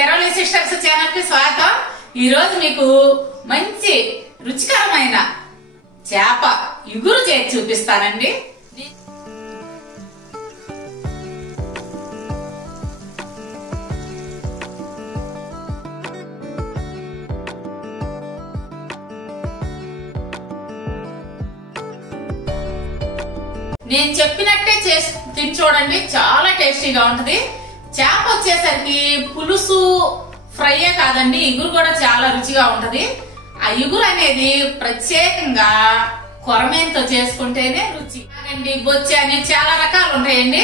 తెరవలి sisters channel కి స్వాగతం. ఈ రోజు మీకు మంచి రుచికరమైన చేప ఇగురు చేసి చూపిస్తానండి. నేను చెప్పినట్టే చేసి తిని చూడండి, చాలా టేస్టీగా ఉంటది. చేప వచ్చేసరికి పులుసు ఫ్రైయే కాదండి, ఇగురు కూడా చాలా రుచిగా ఉంటది. ఆ ఇగురు అనేది ప్రత్యేకంగా కొరమేనుతో చేసుకుంటేనే రుచి. అండి బొచ్చి అని చాలా రకాలు ఉంటాయండి,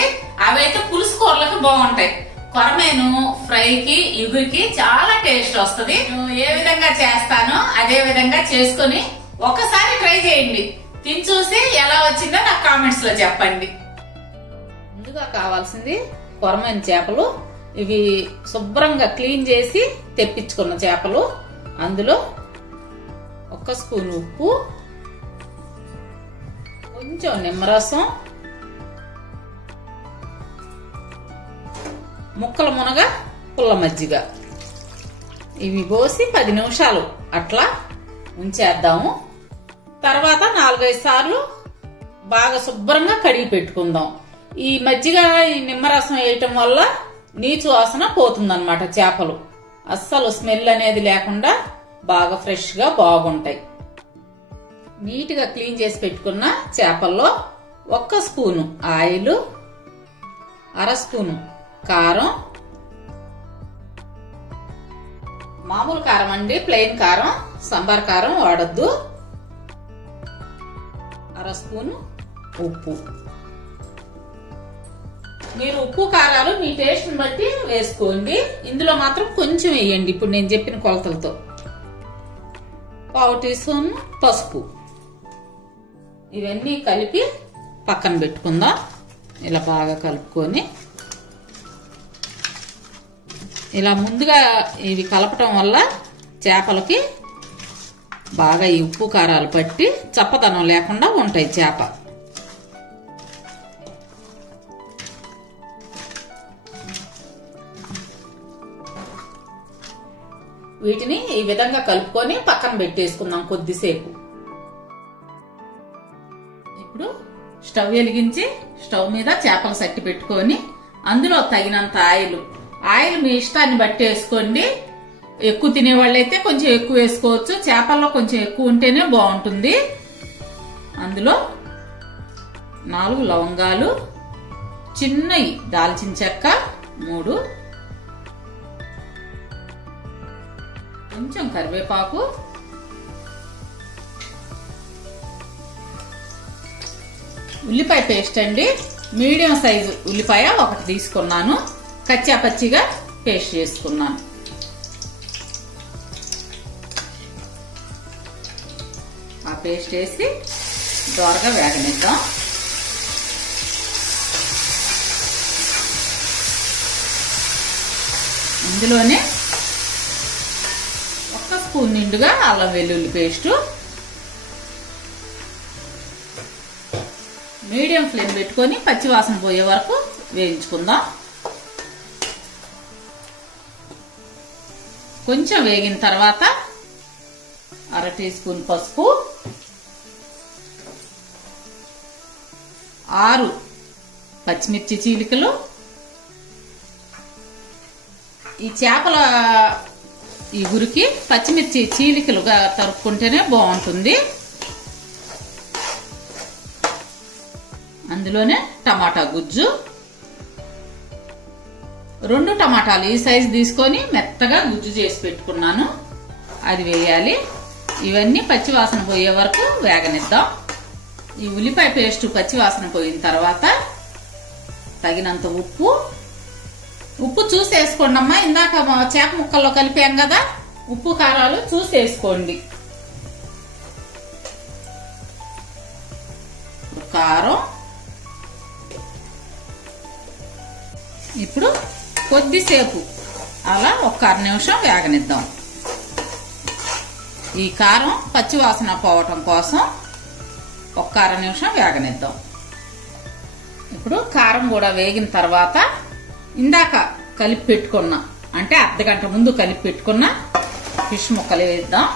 అవైతే పులుసు కూరలకు బాగుంటాయి. కొరమేను ఫ్రైకి ఇగురికి చాలా టేస్ట్ వస్తుంది. ఏ విధంగా చేస్తానో అదే విధంగా చేసుకుని ఒకసారి ట్రై చేయండి. తిని చూసి ఎలా వచ్చిందో నాకు కామెంట్స్ లో చెప్పండి. ముందుగా కావాల్సింది కొరమేను చేపలు. ఇవి శుభ్రంగా క్లీన్ చేసి తెప్పించుకున్న చేపలు. అందులో 1 స్పూన్ ఉప్పు, కొంచెం నిమ్మరసం, ముక్కల మునగ, పుల్ల మజ్జిగ. ఇవి పోసి 10 నిమిషాలు అట్లా ఉంచేద్దాము. తర్వాత 4-5 సార్లు బాగా శుభ్రంగా కడిగి పెట్టుకుందాం. ఈ మజ్జిగ ఈ నిమ్మరసం వేయటం వల్ల నీచు వాసన పోతుందన్నమాట. చేపలు అస్సలు స్మెల్ అనేది లేకుండా బాగా ఫ్రెష్ గా బాగుంటాయి. నీట్ గా క్లీన్ చేసి పెట్టుకున్న చేపల్లో 1 స్పూను ఆయిల్, 1/2 స్పూను కారం, మామూలు కారం అండి, ప్లెయిన్ కారం, సాంబార్ కారం వాడద్దు, 1/2 స్పూను ఉప్పు. మీరు ఉప్పు కారాలు మీ టేస్ట్ ని బట్టి వేసుకోండి. ఇందులో మాత్రం కొంచెం వేయండి ఇప్పుడు నేను చెప్పిన కొలతలతో. 1/2 టీ స్పూన్ పసుపు. ఇవన్నీ కలిపి పక్కన పెట్టుకుందాం. ఇలా బాగా కలుపుకొని ఇలా ముందుగా ఇవి కలపటం వల్ల చేపలకి బాగా ఈ ఉప్పు కారాలు పట్టి చప్పదనం లేకుండా ఉంటాయి చేప. వీటిని ఈ విధంగా కలుపుకొని పక్కన పెట్టేసుకుందాం కొద్దిసేపు. ఇప్పుడు స్టవ్ వెలిగించి స్టవ్ మీద చేపలు సట్టి పెట్టుకొని అందులో తగినంత ఆయిల్ మీ ఇష్టాన్ని బట్టి వేసుకోండి. ఎక్కువ తినేవాళ్ళైతే కొంచెం ఎక్కువ వేసుకోవచ్చు, చేపల్లో కొంచెం ఎక్కువ ఉంటేనే బాగుంటుంది. అందులో 4 లవంగాలు, చిన్నవి దాల్చిన చెక్క 3, కొంచెం కరివేపాకు, ఉల్లిపాయ పేస్ట్ అండి. మీడియం సైజు ఉల్లిపాయ 1 తీసుకున్నాను, కచ్చా పచ్చిగా పేస్ట్ చేసుకున్నాను. ఆ పేస్ట్ వేసి దోరగా వేగనిద్దాం. ఇందులోనే 1 స్పూన్ నిండుగా అల్లం వెల్లుల్లి పేస్టు. మీడియం ఫ్లేమ్ పెట్టుకొని పచ్చివాసన పోయే వరకు వేయించుకుందాం. కొంచెం వేగిన తర్వాత 1/2 టీ స్పూన్ పసుపు, 6 పచ్చిమిర్చి చీలికలు. ఈ చేపల ఇగురికి పచ్చిమిర్చి చీలికలుగా తరుపుకుంటేనే బాగుంటుంది. అందులోనే టమాటా గుజ్జు, 2 టమాటాలు ఈ సైజు తీసుకొని మెత్తగా గుజ్జు చేసి పెట్టుకున్నాను, అది వేయాలి. ఇవన్నీ పచ్చివాసన పోయే వరకు వేగనిద్దాం. ఈ ఉల్లిపాయ పేస్ట్ పచ్చివాసన పోయిన తర్వాత తగినంత ఉప్పు చూసి వేసుకోండి అమ్మా. ఇందాక చేప ముక్కల్లో కలిపాం కదా, ఉప్పు కారాలు చూసి వేసుకోండి. కారం. ఇప్పుడు కొద్దిసేపు అలా 1 నిమిషం వేగనిద్దాం. ఈ కారం పచ్చివాసన పోవటం కోసం 1 నిమిషం వేగనిద్దాం. ఇప్పుడు కారం కూడా వేగిన తర్వాత ఇందాక కలిపి పెట్టుకున్న అంటే అర్ధగంట ముందు కలిపి పెట్టుకున్న ఫిష్ ముక్కలు వేద్దాం.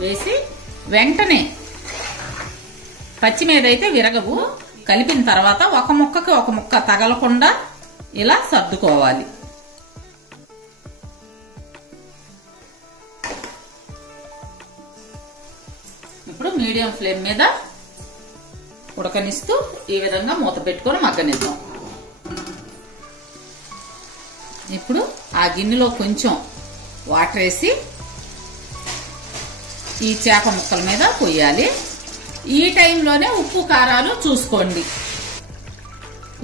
వేసి వెంటనే పచ్చి మీద అయితే విరగవు. కలిపిన తర్వాత ఒక ముక్కకి ఒక ముక్క తగలకుండా ఇలా సర్దుకోవాలి. ఇప్పుడు మీడియం ఫ్లేమ్ మీద ఉడకనిస్తూ ఈ విధంగా మూత పెట్టుకొని మగ్గనిద్దాం. ఇప్పుడు ఆ గిన్నెలో కొంచెం వాటర్ వేసి ఈ చేప ముక్కల మీద పోయాలి. ఈ టైంలోనే ఉప్పు కారాలు చూసుకోండి.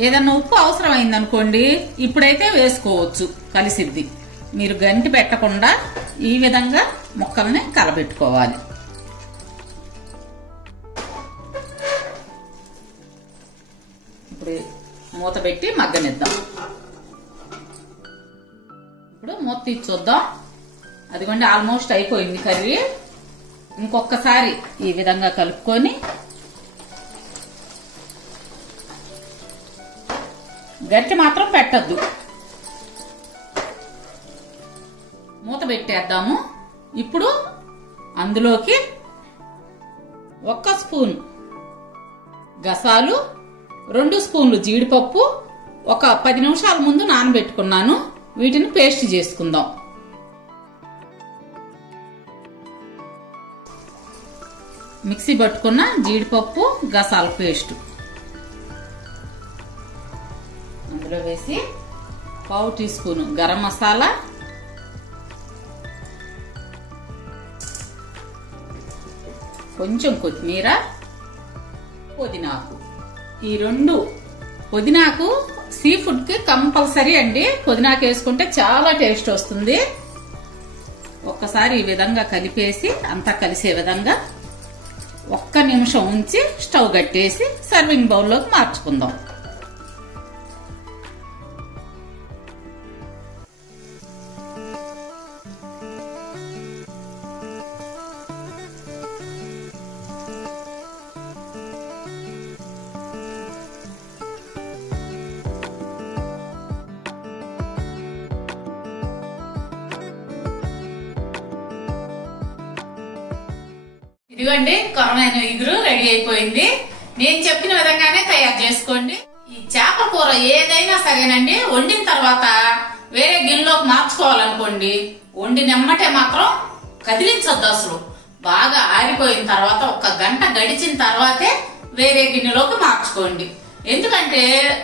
ఏదన్నా ఉప్పు అవసరమైందనుకోండి ఇప్పుడైతే వేసుకోవచ్చు, కలిసిద్ది. మీరు గంటి పెట్టకుండా ఈ విధంగా ముక్కల్ని కలబెట్టుకోవాలి. ఇప్పుడు మూత పెట్టి మగ్గనిద్దాం. ఇప్పుడు మూత తీసి చూద్దాం. అదిగోండి ఆల్మోస్ట్ అయిపోయింది కర్రీ. ఇంకొకసారి ఈ విధంగా కలుపుకొని గట్టి మాత్రం పెట్టద్దు. మూత పెట్టేద్దాము. ఇప్పుడు అందులోకి 1 స్పూన్ గసాలు, 2 స్పూన్లు జీడిపప్పు, ఒక 10 నిమిషాల ముందు నానబెట్టుకున్నాను. వీటిని పేస్ట్ చేసుకుందాం. మిక్సీ పట్టుకున్న జీడిపప్పు గసాల పేస్ట్ అందులో వేసి 1/2 టీ స్పూన్ గరం మసాలా, కొంచెం కొత్తిమీర, పుదీనాకు. ఈ 2 పుదీనాకు సీ ఫుడ్ కి కంపల్సరీ అండి. పుదీనాకు వేసుకుంటే చాలా టేస్ట్ వస్తుంది. ఒక్కసారి ఈ విధంగా కలిపేసి అంతా కలిసే విధంగా 1 నిమిషం ఉంచి స్టవ్ కట్టేసి సర్వింగ్ బౌల్లోకి మార్చుకుందాం. ఇదిగోండి కొరమైన ఇగురు రెడీ అయిపోయింది. నేను చెప్పిన విధంగానే తయారు చేసుకోండి. ఈ చేప కూర ఏదైనా సరేనండి, వండిన తర్వాత వేరే గిన్నెలోకి మార్చుకోవాలనుకోండి, వండినమ్మటే మాత్రం కదిలించొద్దు. అసలు బాగా ఆరిపోయిన తర్వాత 1 గంట గడిచిన తర్వాతే వేరే గిన్నెలోకి మార్చుకోండి. ఎందుకంటే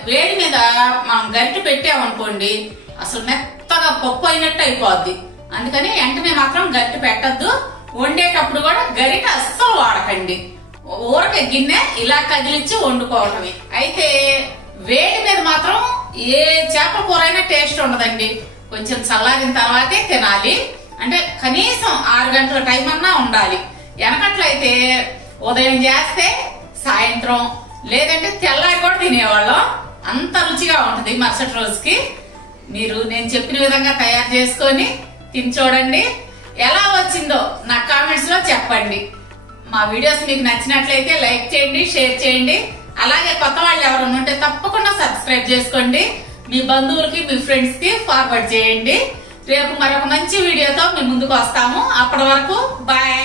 వేడి మీద మనం గరిటె పెట్టామనుకోండి అసలు మెత్తగా పప్పు అయినట్టు అయిపోద్ది. అందుకని వెంటనే మాత్రం గరిటె పెట్టద్దు. వండేటప్పుడు కూడా గరిట అస్సలు వాడకండి. ఊరక గిన్నె ఇలా కదిలించి వండుకోవటమే. అయితే వేడి మీద మాత్రం ఏ చేప కూర అయినా టేస్ట్ ఉండదండి. కొంచెం చల్లారిన తర్వాతే తినాలి. అంటే కనీసం 6 గంటల టైం అన్నా ఉండాలి. వెనకట్లయితే ఉదయం చేస్తే సాయంత్రం లేదంటే తెల్లారి కూడా తినేవాళ్ళం. అంత రుచిగా ఉంటది మరుసటి రోజుకి. మీరు నేను చెప్పిన విధంగా తయారు చేసుకొని తిని చూడండి. ఎలా వచ్చిందో నా కామెంట్స్ లో చెప్పండి. మా వీడియోస్ మీకు నచ్చినట్లయితే లైక్ చేయండి, షేర్ చేయండి. అలాగే కొత్త వాళ్ళు ఎవరైనా ఉంటే తప్పకుండా సబ్స్క్రైబ్ చేసుకోండి. మీ బంధువులకి మీ ఫ్రెండ్స్ కి ఫార్వర్డ్ చేయండి. రేపు మరొక మంచి వీడియోతో మీ ముందుకు వస్తాము. అప్పటి వరకు బాయ్.